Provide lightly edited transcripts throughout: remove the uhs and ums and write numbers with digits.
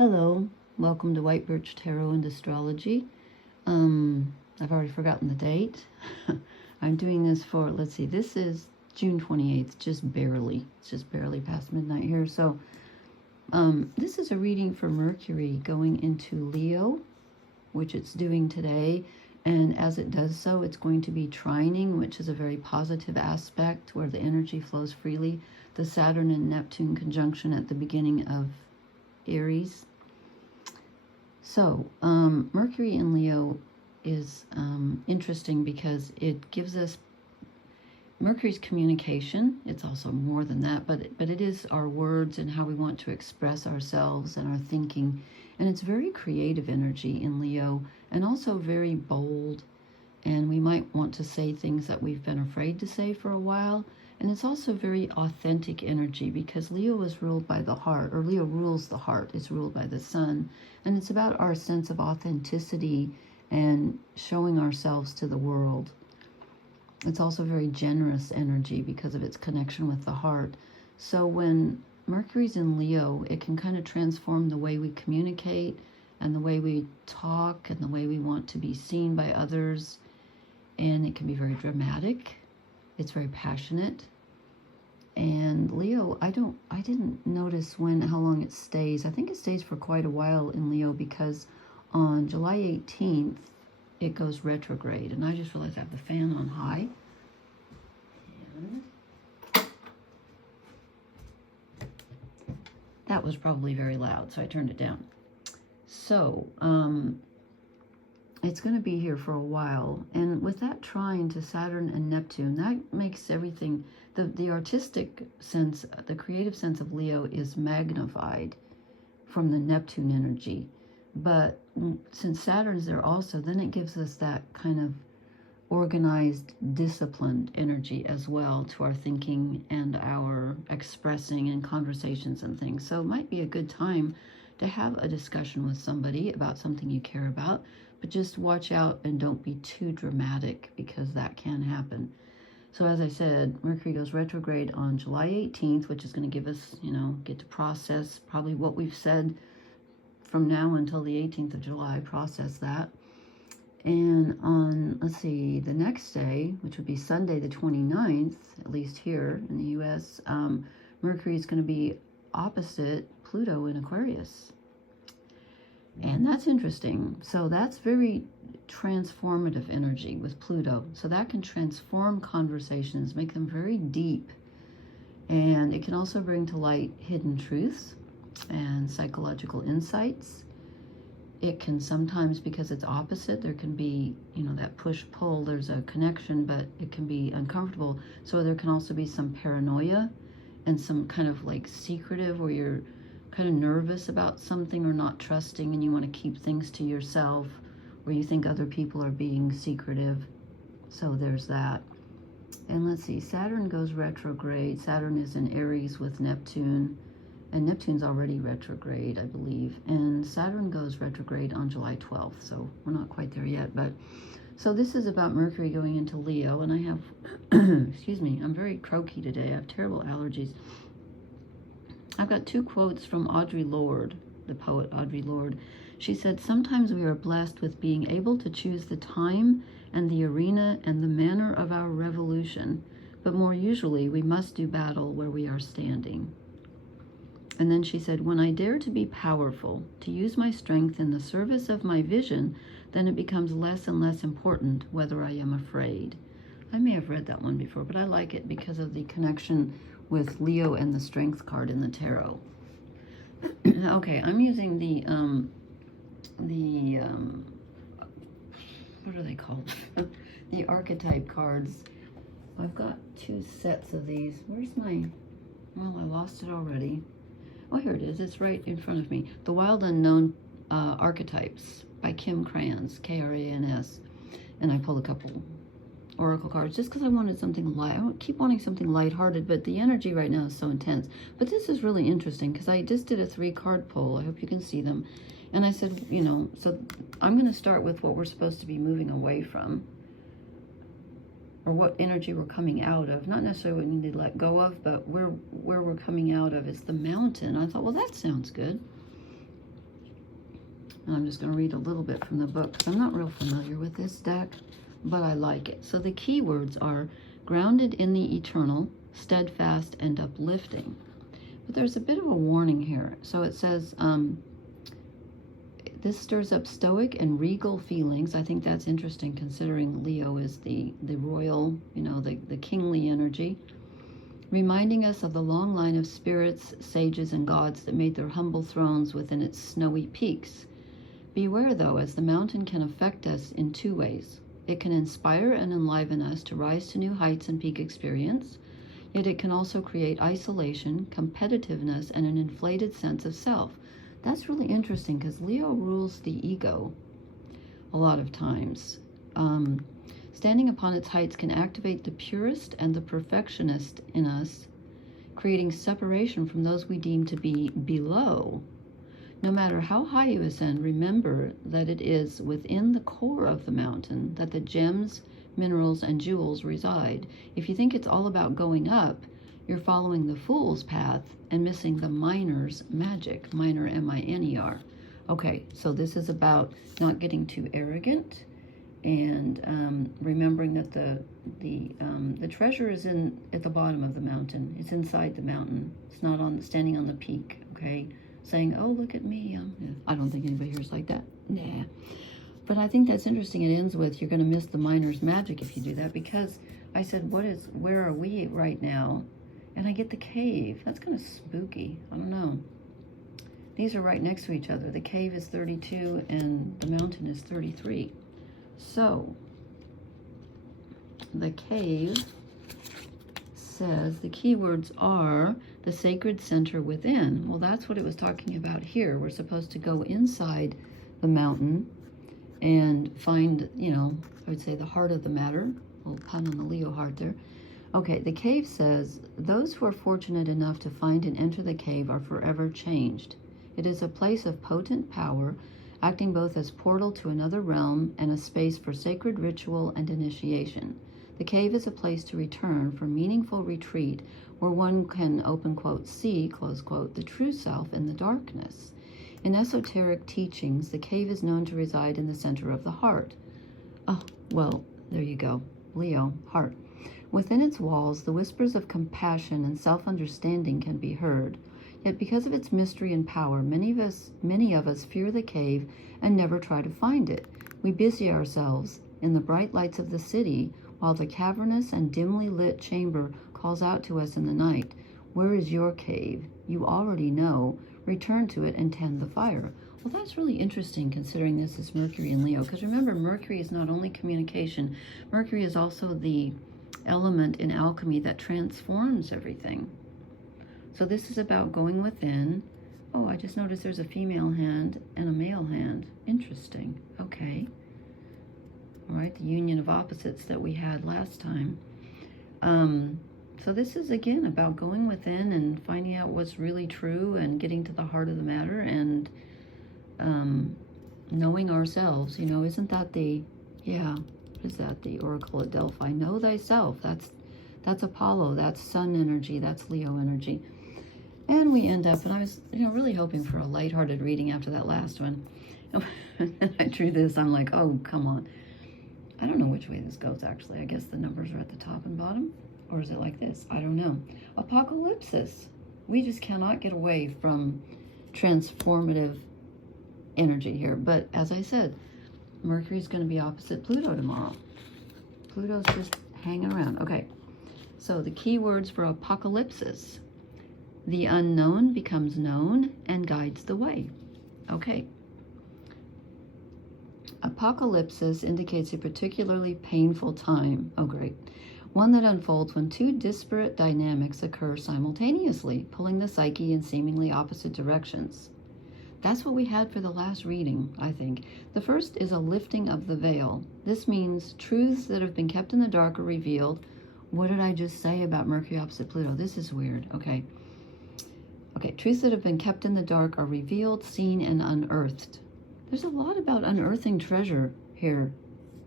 Hello, welcome to White Birch Tarot and Astrology. I've already forgotten the date. I'm doing this for, let's see, this is June 28th, just barely. It's just barely past midnight here. So this is a reading for Mercury going into Leo, which it's doing today. And as it does so, it's going to be trining, which is a very positive aspect where the energy flows freely. The Saturn and Neptune conjunction at the beginning of Aries. So, Mercury in Leo is interesting because it gives us Mercury's communication. It's also more than that, but it is our words and how we want to express ourselves and our thinking. And it's very creative energy in Leo and also very bold. And we might want to say things that we've been afraid to say for a while. And it's also very authentic energy because Leo is ruled by the heart, or Leo rules the heart. It's ruled by the sun. And it's about our sense of authenticity and showing ourselves to the world. It's also very generous energy because of its connection with the heart. So when Mercury's in Leo, it can kind of transform the way we communicate and the way we talk and the way we want to be seen by others. And it can be very dramatic. It's very passionate. And Leo, I didn't notice how long it stays. I think it stays for quite a while in Leo because on July 18th, it goes retrograde. And I just realized I have the fan on high. And that was probably very loud, so I turned it down. So, it's going to be here for a while. And with that trine to Saturn and Neptune, that makes everything, the artistic sense, the creative sense of Leo is magnified from the Neptune energy. But since Saturn's there also, then it gives us that kind of organized, disciplined energy as well to our thinking and our expressing and conversations and things. So it might be a good time to have a discussion with somebody about something you care about, but just watch out and don't be too dramatic because that can happen. So as I said, Mercury goes retrograde on July 18th, which is going to give us, get to process probably what we've said from now until the 18th of July, process that. And on, let's see, the next day, which would be Sunday the 29th, at least here in the U.S., Mercury is going to be opposite Pluto in Aquarius. And that's interesting. So that's very transformative energy with Pluto. So that can transform conversations, make them very deep. And it can also bring to light hidden truths and psychological insights. It can sometimes, because it's opposite, there can be, that push-pull. There's a connection, but it can be uncomfortable. So there can also be some paranoia and some kind of like secretive where you're kind of nervous about something or not trusting and you want to keep things to yourself, or you think other people are being secretive. So there's that. And let's see, Saturn goes retrograde. Saturn is in Aries with Neptune, and Neptune's already retrograde, I believe. And Saturn goes retrograde on July 12th, so we're not quite there yet. But so this is about Mercury going into Leo, and I have, excuse me, I'm very croaky today. I have terrible allergies. I've got two quotes from Audre Lorde, the poet Audre Lorde. She said, "Sometimes we are blessed with being able to choose the time and the arena and the manner of our revolution, but more usually we must do battle where we are standing." And then she said, "When I dare to be powerful, to use my strength in the service of my vision, then it becomes less and less important whether I am afraid." I may have read that one before, but I like it because of the connection with Leo and the Strength card in the tarot. Okay, I'm using the what are they called? The archetype cards. I've got two sets of these. Where's my, well, I lost it already. Oh, here it is. It's right in front of me. The Wild Unknown Archetypes by Kim Krans, K-R-A-N-S. And I pulled a couple oracle cards just because I wanted something light. I keep wanting something lighthearted, but the energy right now is so intense. But this is really interesting because I just did a 3-card pull. I hope you can see them. And I said, so I'm going to start with what we're supposed to be moving away from, or what energy we're coming out of. Not necessarily what we need to let go of, but where we're coming out of is the Mountain. I thought, well, that sounds good. And I'm just going to read a little bit from the book, because I'm not real familiar with this deck, but I like it. So the key words are grounded in the eternal, steadfast, and uplifting. But there's a bit of a warning here. So it says, this stirs up stoic and regal feelings. I think that's interesting, considering Leo is the royal, you know, the kingly energy, reminding us of the long line of spirits, sages, and gods that made their humble thrones within its snowy peaks. Beware, though, as the mountain can affect us in two ways. It can inspire and enliven us to rise to new heights and peak experience, yet it can also create isolation, competitiveness, and an inflated sense of self. That's really interesting, because Leo rules the ego a lot of times. Standing upon its heights can activate the purist and the perfectionist in us, creating separation from those we deem to be below. No matter how high you ascend, remember that it is within the core of the mountain that the gems, minerals, and jewels reside. If you think it's all about going up, you're following the fool's path and missing the miner's magic. Miner, M-I-N-E-R. Okay, so this is about not getting too arrogant, and remembering that the treasure is at the bottom of the mountain. It's inside the mountain. It's not standing on the peak. Okay, saying, "Oh, look at me." I don't think anybody here's like that. Nah. But I think that's interesting. It ends with, you're going to miss the miner's magic if you do that, because I said, where are we right now? And I get the cave. That's kind of spooky. I don't know. These are right next to each other. The cave is 32 and the mountain is 33. So the cave says the keywords are the sacred center within. Well, that's what it was talking about here. We're supposed to go inside the mountain and find, you know, I would say the heart of the matter. A little pun on the Leo heart there. Okay, the cave says, those who are fortunate enough to find and enter the cave are forever changed. It is a place of potent power, acting both as portal to another realm and a space for sacred ritual and initiation. The cave is a place to return for meaningful retreat, where one can, open quote, see, close quote, the true self in the darkness. In esoteric teachings, the cave is known to reside in the center of the heart. Oh, well, there you go. Leo, heart. Within its walls, the whispers of compassion and self-understanding can be heard. Yet because of its mystery and power, many of us fear the cave and never try to find it. We busy ourselves in the bright lights of the city, while the cavernous and dimly lit chamber calls out to us in the night. Where is your cave? You already know. Return to it and tend the fire. Well, that's really interesting, considering this is Mercury in Leo. Because remember, Mercury is not only communication. Mercury is also the element in alchemy that transforms everything. So this is about going within. Oh, I just noticed there's a female hand and a male hand. Interesting. Okay. All right, the union of opposites that we had last time. So this is, again, about going within and finding out what's really true and getting to the heart of the matter and knowing ourselves. You know, isn't that the, yeah, what is that? The Oracle at Delphi. Know thyself. That's Apollo. That's Sun energy. That's Leo energy. And we end up, and I was, you know, really hoping for a lighthearted reading after that last one. And I drew this. I'm like, oh, come on. I don't know which way this goes, actually. I guess the numbers are at the top and bottom. Or is it like this? I don't know. Apocalypsis. We just cannot get away from transformative energy here. But as I said, Mercury's going to be opposite Pluto tomorrow. Pluto's just hanging around. Okay. So the key words for apocalypsis. The unknown becomes known and guides the way. Okay. Apocalypsis indicates a particularly painful time. Oh, great. One that unfolds when two disparate dynamics occur simultaneously, pulling the psyche in seemingly opposite directions. That's what we had for the last reading, I think. The first is a lifting of the veil. This means truths that have been kept in the dark are revealed. What did I just say about Mercury opposite Pluto? This is weird. Okay. Okay, truths that have been kept in the dark are revealed, seen, and unearthed. There's a lot about unearthing treasure here,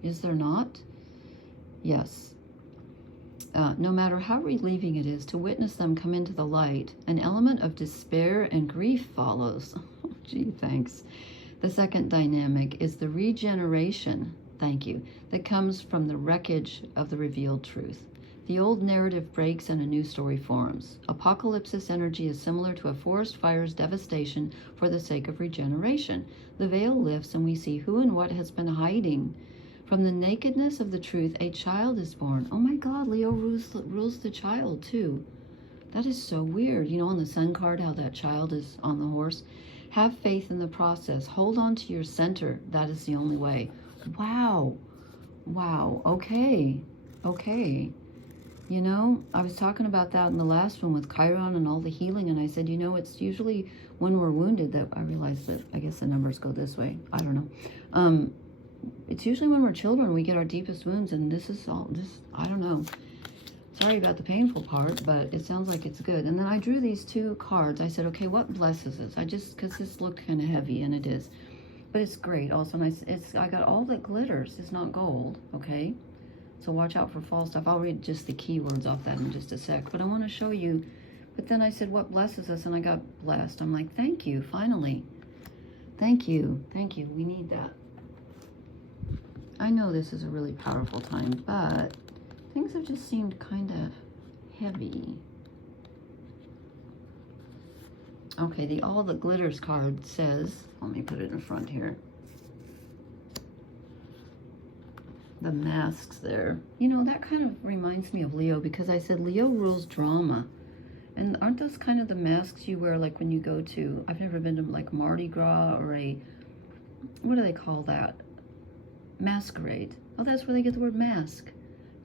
is there not? Yes. No matter how relieving it is to witness them come into the light, an element of despair and grief follows. Oh, gee, thanks. The second dynamic is the regeneration, thank you, that comes from the wreckage of the revealed truth. The old narrative breaks and a new story forms. Apocalypsis energy is similar to a forest fire's devastation for the sake of regeneration. The veil lifts and we see who and what has been hiding. From the nakedness of the truth, a child is born. Oh my God, Leo rules the child too. That is so weird. You know, on the sun card, how that child is on the horse. Have faith in the process. Hold on to your center. That is the only way. Wow. Wow. Okay. Okay. You know, I was talking about that in the last one with Chiron and all the healing, and I said, you know, it's usually when we're wounded that I realize that, I guess the numbers go this way. I don't know. It's usually when we're children we get our deepest wounds, and this is all, I don't know. Sorry about the painful part, but it sounds like it's good. And then I drew these two cards. I said, okay, what blesses this? Because this looked kind of heavy, and it is. But it's great also. And I got all that glitters. It's not gold, okay? So watch out for false stuff. I'll read just the keywords off that in just a sec. But I want to show you. But then I said, what blesses us? And I got blessed. I'm like, thank you, finally. Thank you. Thank you. We need that. I know this is a really powerful time, but things have just seemed kind of heavy. Okay, the All That Glitters card says, let me put it in front here. The masks there. You know, that kind of reminds me of Leo, because I said Leo rules drama. And aren't those kind of the masks you wear like when you go to, I've never been to like Mardi Gras or a, what do they call that? Masquerade. Oh, that's where they get the word mask.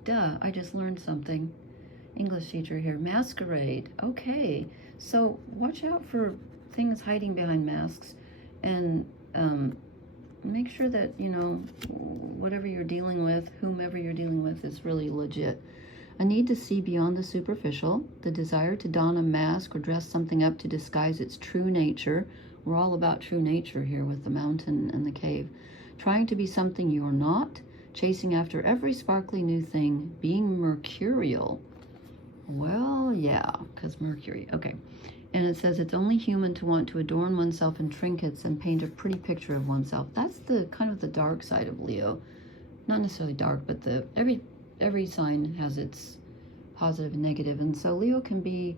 Duh, I just learned something. English teacher here. Masquerade. Okay. So watch out for things hiding behind masks, and make sure that, you know, whatever you're dealing with, whomever you're dealing with, is really legit. A need to see beyond the superficial, the desire to don a mask or dress something up to disguise its true nature. We're all about true nature here with the mountain and the cave. Trying to be something you're not, chasing after every sparkly new thing, being mercurial. Well, yeah, because Mercury. Okay. And it says it's only human to want to adorn oneself in trinkets and paint a pretty picture of oneself. That's the kind of the dark side of Leo. Not necessarily dark, but every sign has its positive and negative. And so Leo can be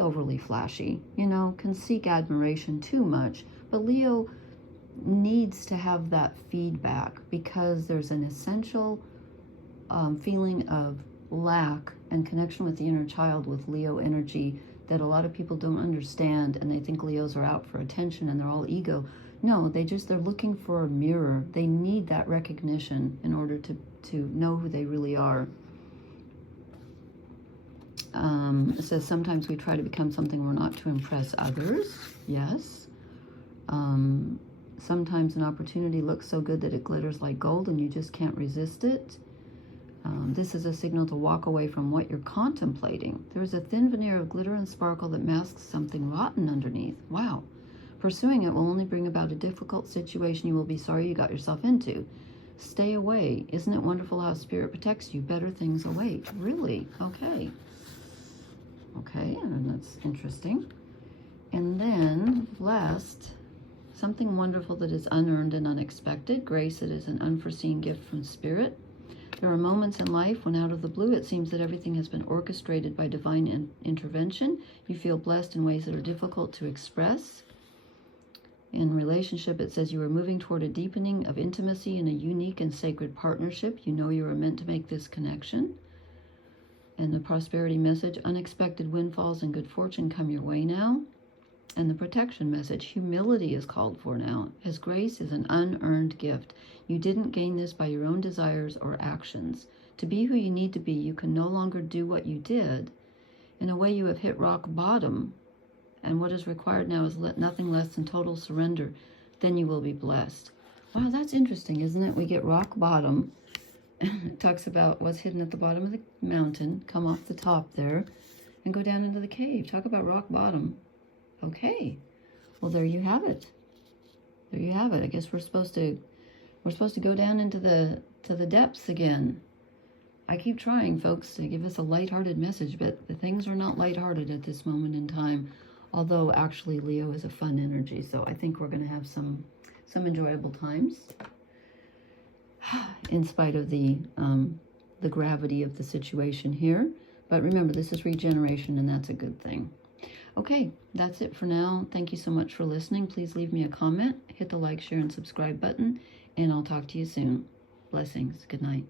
overly flashy, you know, can seek admiration too much. But Leo needs to have that feedback, because there's an essential feeling of lack and connection with the inner child with Leo energy that a lot of people don't understand, and they think Leos are out for attention and they're all ego. No, they're looking for a mirror. They need that recognition in order to know who they really are. It says sometimes we try to become something we're not to impress others. Yes. Sometimes an opportunity looks so good that it glitters like gold and you just can't resist it. This is a signal to walk away from what you're contemplating. There is a thin veneer of glitter and sparkle that masks something rotten underneath. Wow. Pursuing it will only bring about a difficult situation you will be sorry you got yourself into. Stay away. Isn't it wonderful how Spirit protects you? Better things await. Really? Okay. Okay, and that's interesting. And then, last, something wonderful that is unearned and unexpected. Grace that is an unforeseen gift from Spirit. There are moments in life when out of the blue it seems that everything has been orchestrated by divine intervention. You feel blessed in ways that are difficult to express. In relationship, it says you are moving toward a deepening of intimacy in a unique and sacred partnership. You know you are meant to make this connection. And the prosperity message, unexpected windfalls and good fortune come your way now. And the protection message, humility is called for now, as grace is an unearned gift. You didn't gain this by your own desires or actions. To be who you need to be, you can no longer do what you did. In a way, you have hit rock bottom, and what is required now is nothing less than total surrender. Then you will be blessed. Wow, that's interesting, isn't it? We get rock bottom. It talks about what's hidden at the bottom of the mountain, come off the top there, and go down into the cave. Talk about rock bottom. Okay, well, there you have it. There you have it. I guess we're supposed to go down into the depths again. I keep trying, folks, to give us a lighthearted message, but the things are not lighthearted at this moment in time. Although actually Leo is a fun energy, so I think we're going to have some enjoyable times in spite of the gravity of the situation here. But remember, this is regeneration, and that's a good thing. Okay, that's it for now. Thank you so much for listening. Please leave me a comment, hit the like, share, and subscribe button, and I'll talk to you soon. Blessings. Good night.